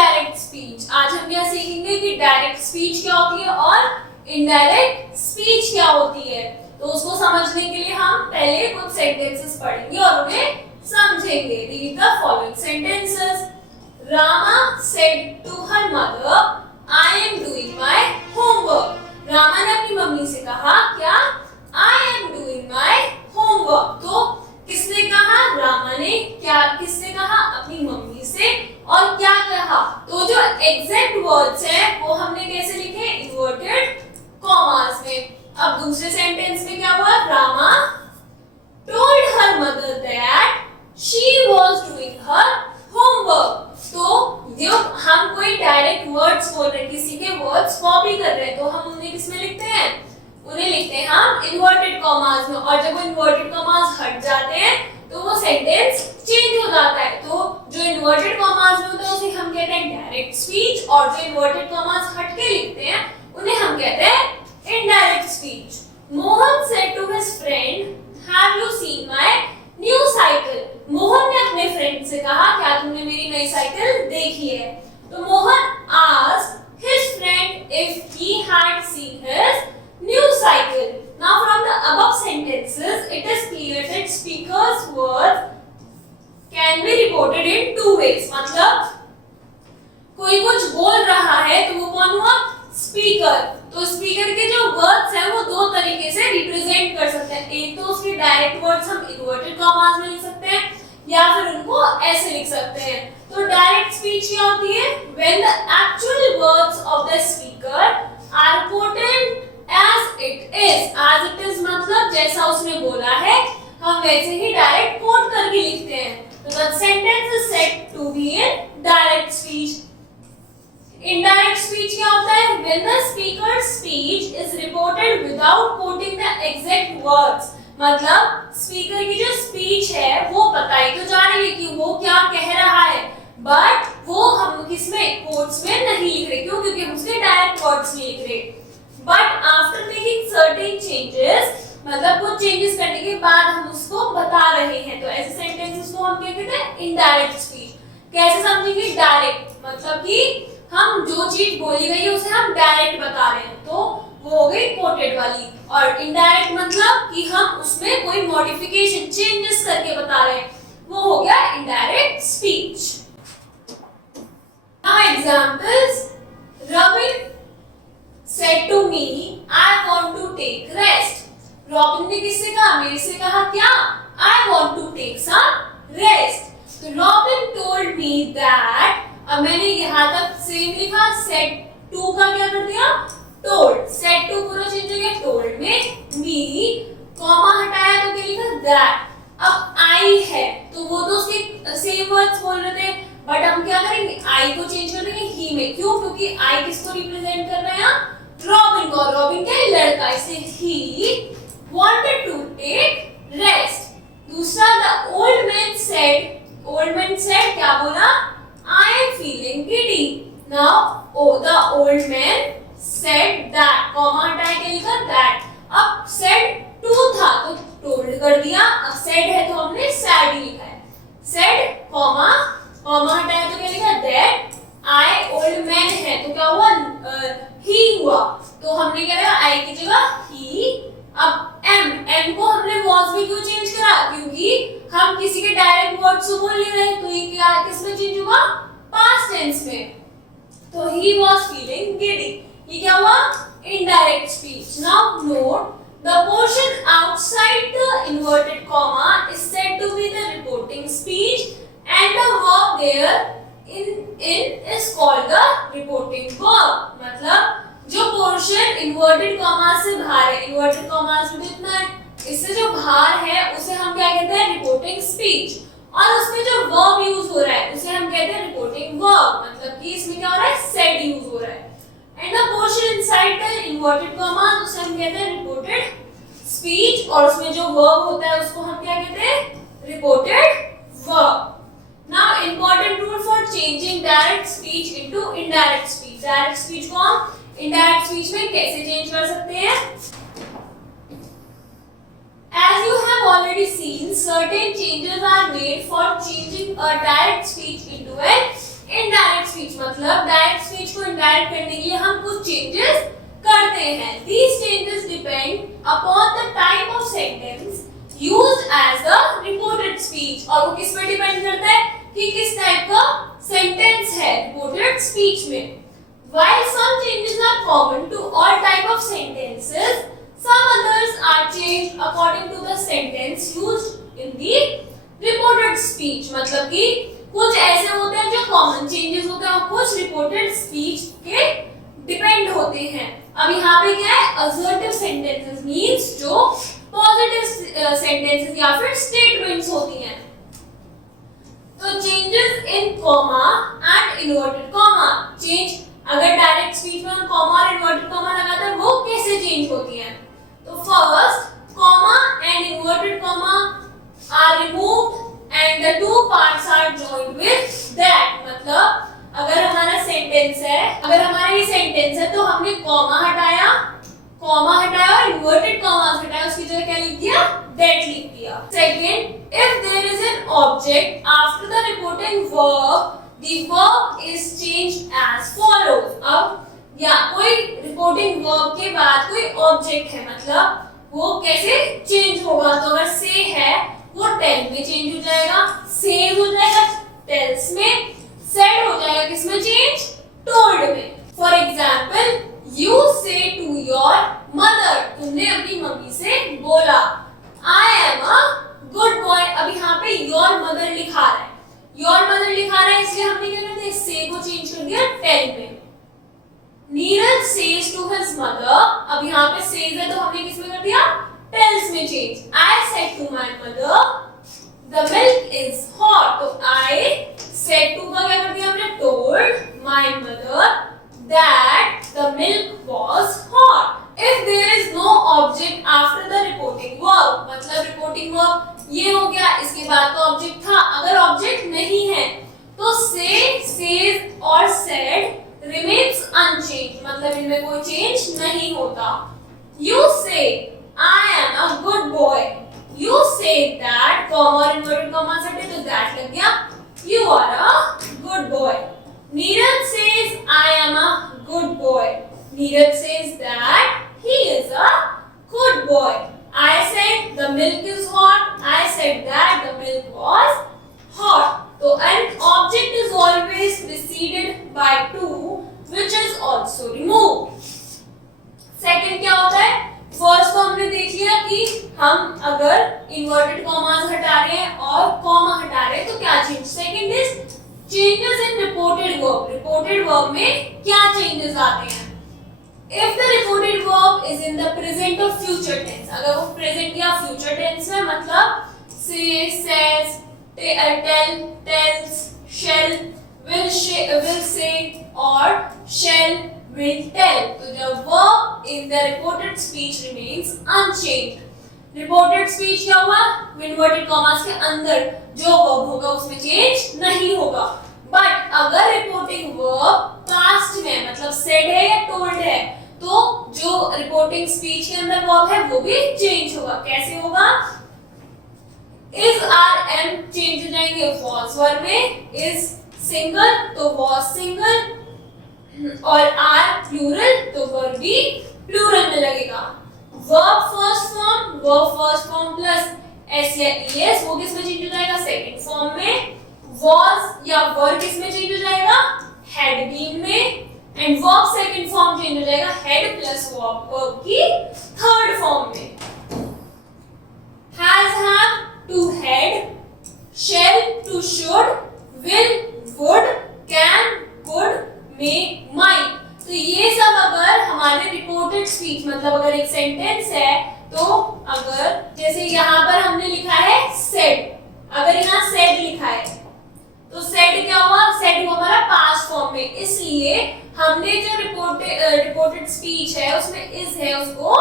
Indirect speech. आज हम क्या सीखेंगे कि डायरेक्ट स्पीच क्या होती है और इनडायरेक्ट स्पीच क्या होती है। तो उसको समझने के लिए हम पहले कुछ सेंटेंसेस पढ़ेंगे और उन्हें समझेंगे। Read the following sentences. Rama said to her mother, I am doing my homework. Rama ने अपनी मम्मी से कहा क्या? I am doing my homework. तो किसने कहा? रामा ने। क्या किसने कहा? अपनी मम्मी से। और क्या कहा? तो जो एग्जैक्ट वर्ड्स हैं वो हमने कैसे लिखे? इन्वर्टेड कॉमास में। अब दूसरे सेंटेंस में क्या हुआ? Rama told her mother that she was doing her homework। तो जो हम कोई डायरेक्ट वर्ड्स बोल रहे हैं, किसी के वर्ड्स कॉपी कर रहे हैं, तो हम उन्हें किसमें लिखते हैं? उन्हें लिखते हैं हम इन्वर्टेड कॉमास में। और जब वो इन्वर्टेड कॉमास हट जाते हैं तो वो सेंटेंस चेंज हो जाता है। तो जो इन्वर्टेड कॉमास में होता है उसे हम कहते हैं डायरेक्ट स्पीच, और जो इन्वर्टेड कॉमास हट के लिखते हैं उन्हें हम कहते हैं indirect speech. Mohan said to his friend, Have you seen my new cycle? Mohan ने अपने फ्रेंड से कहा क्या तुमने मेरी नई साइकिल देखी है? तो Mohan asked his friend if he had seen his new cycle. Now from the above sentences, it is clear that speaker's words can be reported in two ways. मतलब कोई कुछ बोल रहा है तो वो कौन हुआ? स्पीकर। तो स्पीकर के जो वर्ड्स हैं वो दो तरीके से रिप्रेजेंट कर सकते हैं। एक तो उसके डायरेक्ट वर्ड्स हम इन्वर्टेड कॉमास में लिख सकते हैं या फिर उनको ऐसे लिख सकते हैं। तो डायरेक्ट स्पीच क्या होती है? When the actual words of the speaker are quoted as it is. As it is मतलब जैसा उसने बोला है हम वैसे ही डायरेक्ट कोट करके लिखते हैं। तो the sentence is said to be in direct speech. Indirect speech क्या होता है? When the speaker's speech is reported without quoting the exact words. मतलब स्पीकर की जो स्पीच है वो बताई तो जा रही है कि वो क्या कह रहा है, बट वो हम किसमें? कोट्स में नहीं लिख रहे। क्यों? क्योंकि हम उसके डायरेक्ट वर्ड्स नहीं लिख रहे। But after making certain changes, मतलब कुछ चेंजेस करने के बाद हम उसको बता रहे हैं, तो ऐसे सेंटेंसेस को हम क्या कहते हैं? Indirect speech. कैसे समझेंगे? डायरेक्ट मतलब कि हम जो चीज बोली गई है उसे हम डायरेक्ट बता रहे हैं, तो वो हो गई कोटेड वाली। और इनडायरेक्ट मतलब कि हम उसमें कोई मॉडिफिकेशन चेंजेस करके बता रहे हैं, वो हो गया indirect speech. Now examples. Robin said to me, I want to take rest. Robin ने किससे कहा? मेरे से कहा क्या? I want to take some rest. तो रॉबिन टोल्ड मी दैट, अब मैंने यहाँ तक सेम लिखा, सेड टू का क्या कर दिया? टोल्ड। सेड टू पूरा चेंज हो गया टोल्ड में। मी कॉमा हटाया तो क्या लिखा? दैट। अब आई है तो वो तो उसके सेम वर्ड्स बोल रहे थे, बट हम क्या करेंगे? आई को चेंज कर देंगे ही में। क्यों? क्योंकि आई किसको रिप्रेजेंट कर रहे हैं? रॉबिन को। रॉबिन क्या है? लड़का, इसलिए he wanted to take rest. दूसरा, the old man said, old man said क्या बोला? I am feeling giddy. Now, the old man said that. Comma हटाया क्या लिखा? That. अब said to था तो told कर दिया। अब said है तो हमने sad ही लिखा है। said कॉमा हटाया तो क्या लिखा? That. I old man है तो क्या हुआ? he हुआ। तो हमने क्या लिखा? I की जगह he। अब m को हमने was में क्यों चेंज करा? क्योंकि हम किसी के डायरेक्ट वर्ड्स को बोल नहीं रहे, तो ये क्या किसमें चेंज होगा? पास्ट टेंस में। तो he was feeling giddy, ये क्या हुआ? Indirect speech. Now note, the portion outside the inverted comma is said to be the reporting speech and the verb there in is called the reporting verb। मतलब जो portion inverted comma से बाहर है, inverted commas में कितना है? इससे जो बाहर है उसे हम क्या कहते हैं? Reporting speech. और उसमें जो वर्ब यूज हो रहा है उसे हम कहते हैं रिपोर्टिंग वर्ब। मतलब कि इसमें क्या हो रहा है? सेड यूज हो रहा है। And the portion inside the inverted comma उसे हम कहते हैं रिपोर्टेड स्पीच, और उसमें जो वर्ब होता है उसको हम क्या कहते हैं? Reported verb. Now important rule for changing direct speech into indirect speech. Direct speech को हम इनडायरेक्ट स्पीच में कैसे चेंज कर सकते हैं? As you have already seen, certain changes are made for changing a direct speech into an indirect speech. मतलब indirect करने के लिए हम कुछ चेंजेस करते हैं. These changes depend upon the type of sentence used as a reported speech. और वो किस पे डिपेंड करता है कि किस टाइप का सेंटेंस है रिपोर्टेड स्पीच में. While some changes are common to all type of sentences, some others are changed according to the sentence used in the reported speech. मतलब कि कुछ ऐसे होते हैं जो कॉमन चेंजेस होते हैं और कुछ रिपोर्टेड स्पीच के डिपेंड होते हैं. अब यहाँ पे क्या है, असर्टिव सेंटेंसेस मींस जो पॉजिटिव सेंटेंसेस या फिर स्टेटमेंट्स होती हैं. तो changes in comma and inverted comma. Change अगर डायरेक्ट स्पीच में हम कॉमा और इन्वर्टेड कॉमा लगाते हैं वो कैसे चेंज होती है. तो first, comma and inverted comma are removed and the two parts are joined with that. मतलब अगर हमारा सेंटेंस है, अगर हमारा ये सेंटेंस है तो हमने कॉमा हटाया और इन्वर्टेड कॉमास हटाया, उसकी जगह क्या लिख दिया, that लिख दिया. Second, if there is an object after the reporting verb, the verb is changed as follows. अब या कोई रिपोर्टिंग वर्ब के बाद कोई ऑब्जेक्ट है, मतलब वो कैसे चेंज होगा. तो अगर से है वो टेल में चेंज हो जाएगा, सेज हो जाएगा टेल्स में, सेड हो जाएगा किसमें चेंज, टोल्ड में. फॉर एग्जाम्पल, यू से टू योर मदर. तुमने अपनी मम्मी से बोला I am a good boy. अब यहाँ पे योर मदर लिखा रहा है, योर मदर लिखा रहा है, इसलिए हमने क्या कर दिया, से को चेंज कर दिया टेल में. Neeraj says to his mother. अब यहाँ पे सेज है तो हमने किसमें कर दिया, टेल्स में change. I said to my mother, the milk is hot. तो I said to का क्या कर दिया हमने, told my mother that the milk was hot. If there is no object after the reporting verb, मतलब reporting verb ये हो गया, इसके बाद तो ऑब्जेक्ट था. अगर ऑब्जेक्ट नहीं है तो say, says और said remains unchanged, मतलब इनमें कोई चेंज नहीं होता. You say I am a good boy. You say that, comma और inverted comma से तो that लग गया. You are a good boy. Neeraj says I am a good boy. Neeraj says that he is a good boy. I said the milk is hot. I said that the milk was hot. So an object is always preceded by to, which is also removed. Second क्या होता है, first तो हमने देख लिया कि हम अगर इन्वर्टेड कॉमास हटा रहे हैं और कॉमा हटा रहे हैं तो क्या change. Second is changes in reported verb. Reported verb में क्या चेंजेस आते हैं. If the reported verb is in the present और फ्यूचर टेंस, अगर वो प्रेजेंट या फ्यूचर टेंस में, मतलब से, says, tell, tells, shall, will say और shall will tell. So the verb in the reported speech remains unchanged. Reported speech क्या हुआ, inverted commas के अंदर जो verb होगा उसमें change नहीं होगा. But अगर reporting verb past में, मतलब said है या told है, तो जो reporting speech के अंदर verb है वो भी change होगा. कैसे होगा, is और am change हो जाएंगे was verb में, is single तो was single, और आर प्लूरल तो वर्ब भी प्लूरल में लगेगा. Verb first form plus S या ईएस वो किस में चेंज हो जाएगा, सेकंड फॉर्म में. वॉज या वर किस में चेंज हो जाएगा, हैड बीन में. And verb second form change हो जाएगा हैड प्लस वर्ब की थर्ड फॉर्म में. Has, have to had, shall to should, will would, can could, may might. तो ये सब अगर हमारे रिपोर्टेड स्पीच, मतलब अगर एक सेंटेंस है तो अगर जैसे यहाँ पर हमने लिखा है said, अगर यहाँ said लिखा है तो said क्या हुआ, said हुआ हमारा पास्ट फॉर्म में, इसलिए हमने जो रिपोर्टेड स्पीच है उसमें is है उसको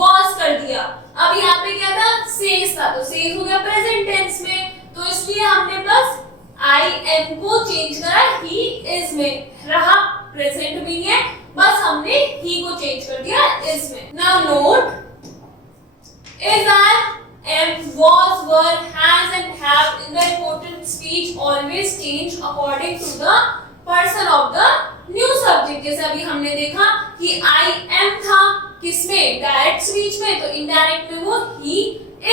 was कर दिया. अब यहाँ पे क्या था, says था, तो says हो गया प्रेजेंट टेंस में, तो इसलिए हमने बस I am को चेंज करा he is में, रहा प्रेजेंट में है, बस हमने he को चेंज कर दिया is में. Now note, is, are, am, was, were, has and have in the reported speech always change according to the person of the new subject. जैसे अभी हमने देखा कि I am था किसमें, डायरेक्ट स्पीच में, तो इनडायरेक्ट में वो he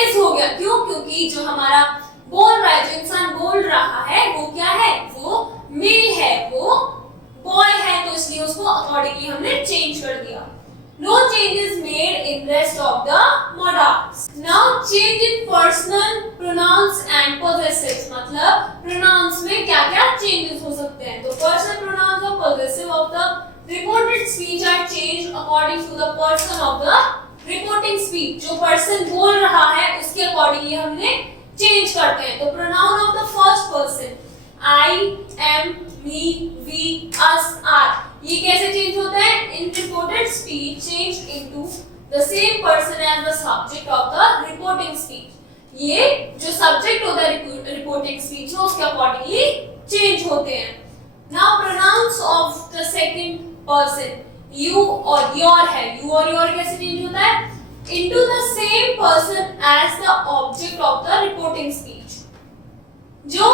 is हो गया। क्यों? क्योंकि जो हमारा बोल रहा है, जो इंसान बोल रहा है वो क्या है, वो मेल है, वो बॉय है, तो इसलिए उसको अकॉर्डिंगली हमने चेंज कर दिया। No change is made in rest of the modards. Now change in personal pronouns and possessives, मतलब pronouns में क्या क्या changes हो सकते हैं। तो personal pronouns और possessive of the reported speech are changed according to the person of the reporting speech। जो person बोल रहा है उसके accordingly हमने change करते हैं। तो pronoun of the first person I, am, me, we, us, are, ये कैसे चेंज होता है? In reported speech changed into the same person as the subject of the reporting speech। ये जो subject होता है reporting speech में उसके accordingly change होते हैं। Now pronouns of the second person you और your है, you और your कैसे चेंज होता है? Into the same person as the object of the reporting speech। जो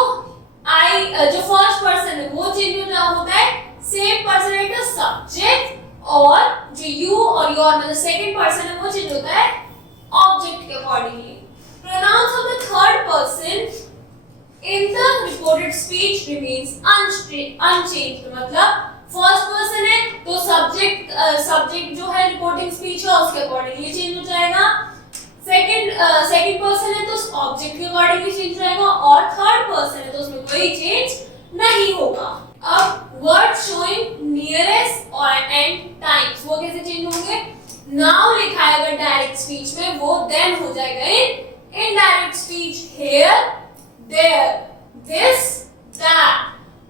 जो फर्स्ट पर्सन है वो चेंज होता है same person at the subject, और जो यू और योर मतलब सेकंड पर्सन है वो चेंज होता है ऑब्जेक्ट के accordingly. Pronouns of the third person in the reported speech remains unchanged, मतलब फर्स्ट पर्सन है तो सब्जेक्ट जो है रिपोर्टिंग स्पीच का उसके अकॉर्डिंगली चेंज हो जाएगा, सेकंड पर्सन है तो ऑब्जेक्ट के अकॉर्डिंगली चेंज हो जाएगा, और थर्ड पर्सन है तो उसमें कोई चेंज नहीं होगा। अब वर्ड शोइंग नियरेस्ट और एंड टाइम्स वो कैसे चेंज होंगे? नाउ लिखा है अगर डायरेक्ट स्पीच में वो देन हो जाएगा in indirect speech here, there, this, that,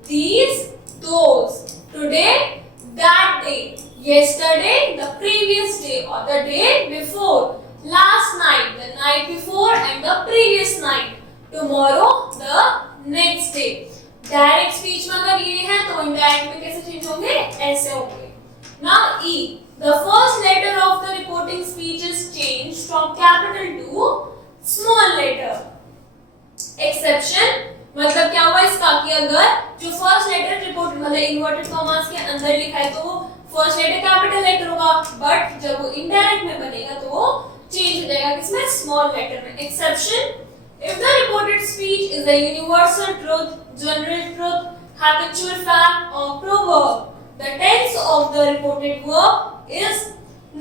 these, those, today, that day, yesterday, the previous day or the day before, last night, the night before and the previous night, tomorrow, the next day। Direct speech में अगर ये है तो indirect में कैसे change होंगे? ऐसे होंगे। Now E, the first letter of the reporting speech is changed from capital to small letter। Exception मतलब क्या हुआ इसका कि अगर जो फर्स्ट लेटर रिपोर्ट मतलब इन्वर्टेड कॉमास के अंदर लिखा है तो वो फर्स्ट लेटर कैपिटल लेटर होगा, बट जब वो इनडायरेक्ट में बनेगा तो वो चेंज हो जाएगा किसमें? स्मॉल लेटर में। Exception, if the reported speech is a universal truth, general truth, habitual fact or proverb, the tense of the reported verb is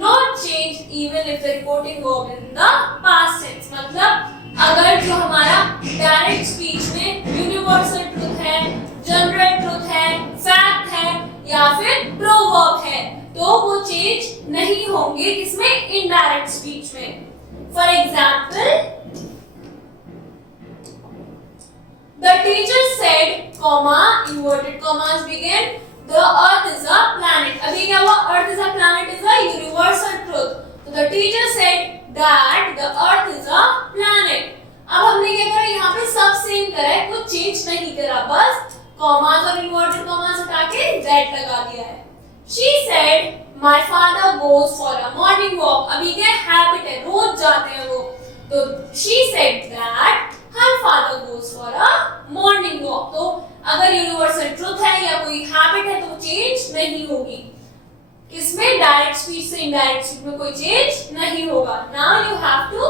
not changed even if the reporting verb is in the past tense। मतलब अगर जो हमारा direct speech में universal truth है, general truth है, fact है या फिर प्रोवर्ब है तो वो चेंज नहीं होंगे किसमें? इनडायरेक्ट स्पीच में। For example, the teacher said, comma, inverted commas begin, the earth is a planet। अभी क्या हुआ? earth is a planet is a universal truth। तो the teacher said that the earth is a planet। अब हमने क्या करा? यहाँ पे सब सेम करा है, कुछ चेंज नहीं करा, बस कॉमास और इन्वर्टेड कॉमास हटा के that लगा दिया है। She said, my father goes for a morning walk। अभी क्या हैबिट है, रोज जाते हैं वो, तो she said that her father goes for a morning walk। तो अगर यूनिवर्सल ट्रुथ है या कोई हैबिट है तो वो चेंज नहीं होगी किसमें? डायरेक्ट स्पीच से इनडायरेक्ट स्पीच में कोई चेंज नहीं होगा। Now you have to